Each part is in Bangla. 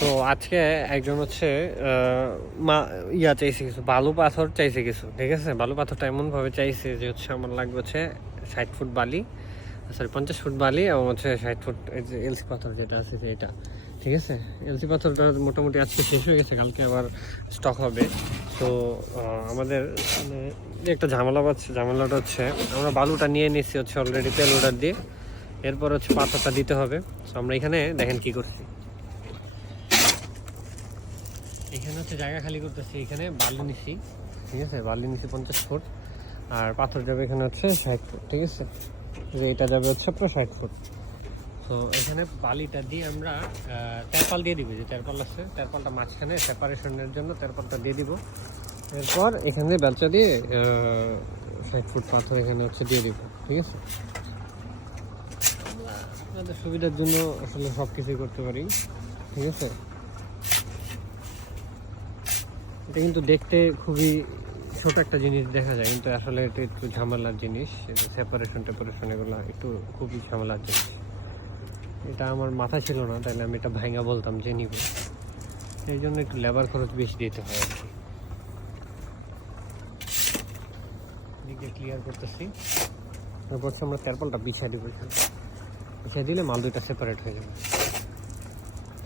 তো আজকে একজন হচ্ছে চাইছে কিছু, বালু পাথর চাইছে কিছু, ঠিক আছে। বালু পাথরটা এমনভাবে চাইছে যে হচ্ছে আমার লাগবে হচ্ছে 60 ফুট বালি, সরি 50 ফুট বালি এবং হচ্ছে 60 ফুট এই যে এলসি পাথর যেটা আছে এটা, ঠিক আছে। এলসি পাথরটা মোটামুটি আজকে শেষ হয়ে গেছে, কালকে আবার স্টক হবে। তো আমাদের মানে যে একটা ঝামেলাটা হচ্ছে আমরা বালুটা নিয়ে নিচ্ছি হচ্ছে অলরেডি তেল অর্ডার দিয়ে, এরপর হচ্ছে পাথরটা দিতে হবে। তো আমরা এখানে দেখেন কি করছি, এখানে হচ্ছে জায়গা খালি করতেছি, এখানে বালি নিছি, ঠিক আছে। বালি নিছি 50 ফুট, আর পাথর যাবে এখানে হচ্ছে 60 ফুট, ঠিক আছে। যে এটা যাবে হচ্ছে আপনার 60 ফুট। তো এখানে বালিটা দিয়ে আমরা তেরপাল দিয়ে দিব, যে তেরপাল আছে তেরপালটা মাঝখানে সেপারেশনের জন্য তেরপালটা দিয়ে দিব। এরপর এখানে বেলচা দিয়ে 60 ফুট পাথর এখানে হচ্ছে দিয়ে দিব, ঠিক আছে। আমরা আপনাদের সুবিধার জন্য আসলে সব কিছুই করতে পারি, ঠিক আছে। এটা কিন্তু দেখতে খুবই ছোট একটা জিনিস দেখা যায়, কিন্তু আসলে এটা একটু ঝামেলার জিনিস। সেপারেশন এগুলো একটু খুবই ঝামেলার জিনিস। এটা আমার মাথা ছিল না, তাহলে আমি এটা ভাঙা বলতাম যে নিব, এই জন্য একটু লেবার খরচ বেশি দিতে হয় আর কি। দিকে ক্লিয়ার করতেছি, তারপর আমরা তেরপালটা বিছিয়ে দিব। এখানে বিছিয়ে দিলে মাল দুইটা সেপারেট হয়ে যাবে।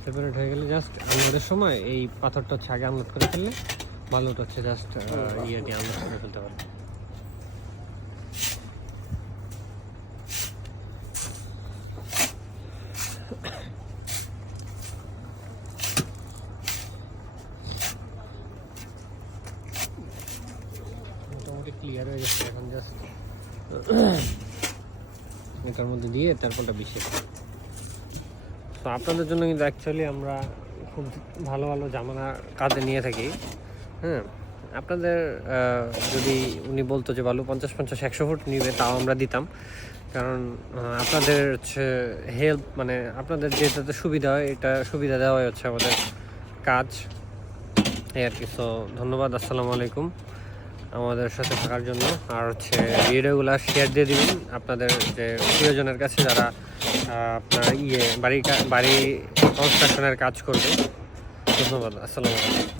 সেপারেট হয়ে গেলে জাস্ট আনলোডের সময় এই পাথরটা হচ্ছে আগে আনলোড করে ফেললে বালুটা হচ্ছে জাস্ট দিয়ে আনলোড করে ফেলতে পারবে। মোটামুটি ক্লিয়ার হয়ে গেছে, এখন জাস্ট এটার মধ্যে দিয়ে তারপরটা বিছিয়ে। তো আপনাদের জন্য কিন্তু অ্যাকচুয়ালি আমরা খুব ভালো ভালো জামানা কাজে নিয়ে থাকি, হ্যাঁ। আপনাদের যদি উনি বলতো যে বালু 50-50-100 ফুট নিবে, তাও আমরা দিতাম, কারণ আপনাদের হচ্ছে হেল্প, মানে আপনাদের যেটাতে সুবিধা হয় এটা সুবিধা দেওয়াই হচ্ছে আমাদের কাজ, এই আর কি। সো ধন্যবাদ, আসসালামু আলাইকুম আমাদের সাথে থাকার জন্য। আর হচ্ছে ভিডিওগুলো শেয়ার দিয়ে দিবেন আপনাদের যে প্রিয়জনের কাছে, যারা আপনার বাড়ি কনস্ট্রাকশনের কাজ করবে। ধন্যবাদ, আসসালামু আলাইকুম।